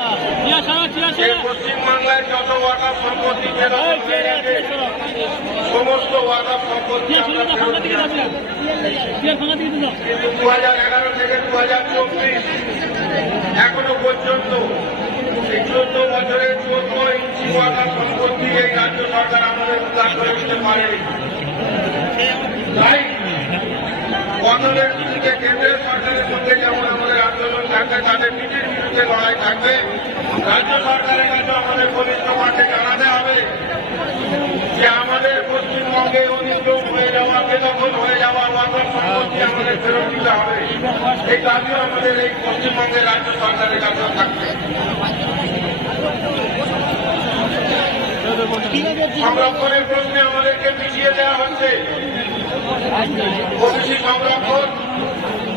এই পশ্চিমবাংলায় যত ওয়াকা সম্পত্তি সমস্ত ওয়াকা সম্পত্তি। কিন্তু দু হাজার এগারো থেকে দু হাজার চব্বিশ এখনও পর্যন্ত এই চোদ্দ বছরে চোদ্দ ইঞ্চি ওয়াকা সম্পত্তি এই রাজ্য সরকার আমাদের উদ্ধার করে দিতে পারেনি। তাই বদলের বিরুদ্ধে কেন্দ্রীয় সরকারের মধ্যে যেমন আমাদের আন্দোলন থাকবে তাদের নিজের বিরুদ্ধে লড়াই থাকবে রাজ্য সরকারের কাছে আমাদের বলিষ্ঠ মাঠে জানাতে হবে যে আমাদের পশ্চিমবঙ্গে অনিগ্রহ হয়ে যাওয়া বেদখল হয়ে যাওয়া সম্পত্তি আমাদের ফেরত দিতে হবে এই দাবিও আমাদের এই পশ্চিমবঙ্গের রাজ্য সরকারের কাছেও থাকবে সংরক্ষণের প্রশ্নে আমাদেরকে পিছিয়ে দেওয়া হচ্ছে ওবিসি সংরক্ষণ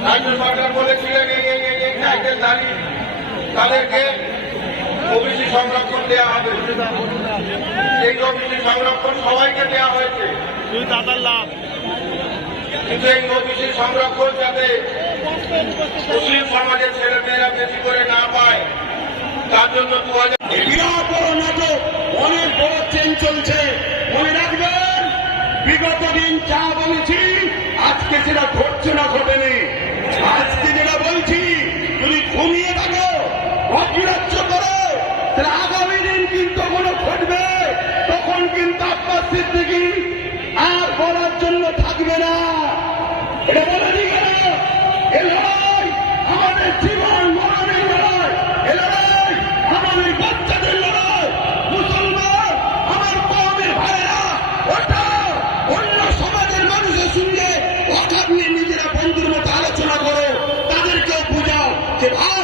রাজ্য সরকার বলেছিলেন এই টাইটেল ধারী তাদেরকে ওবিসি সংরক্ষণ দেওয়া হবে। এই ওবিসি সংরক্ষণ সবাইকে দেওয়া হয়েছে। লাভ কিন্তু এই ওবিসি সংরক্ষণ যাতে মুসলিম সমাজের ছেলেমেয়েরা বেশি করে না পায়, তার জন্য দু হাজার বিরাট বড় অনেক বড় চেন চলছে। মনে রাখবেন, বিগত দিন যা বলেছি, আজকে সেটা ঘটছে না ঘটেনি। অগ্রাহ্য করে। তাহলে আগামী দিন কিন্তু কোন ঘটবে। তখন কিন্তু আপনার সিদ্ধি আর বলার জন্য থাকবে না। এটা বাচ্চাদের আমার অন্য সমাজের মানুষের নিয়ে নিজেরা বন্ধুর মতো আলোচনা করো। তাদেরকেও বোঝাও যে ভাই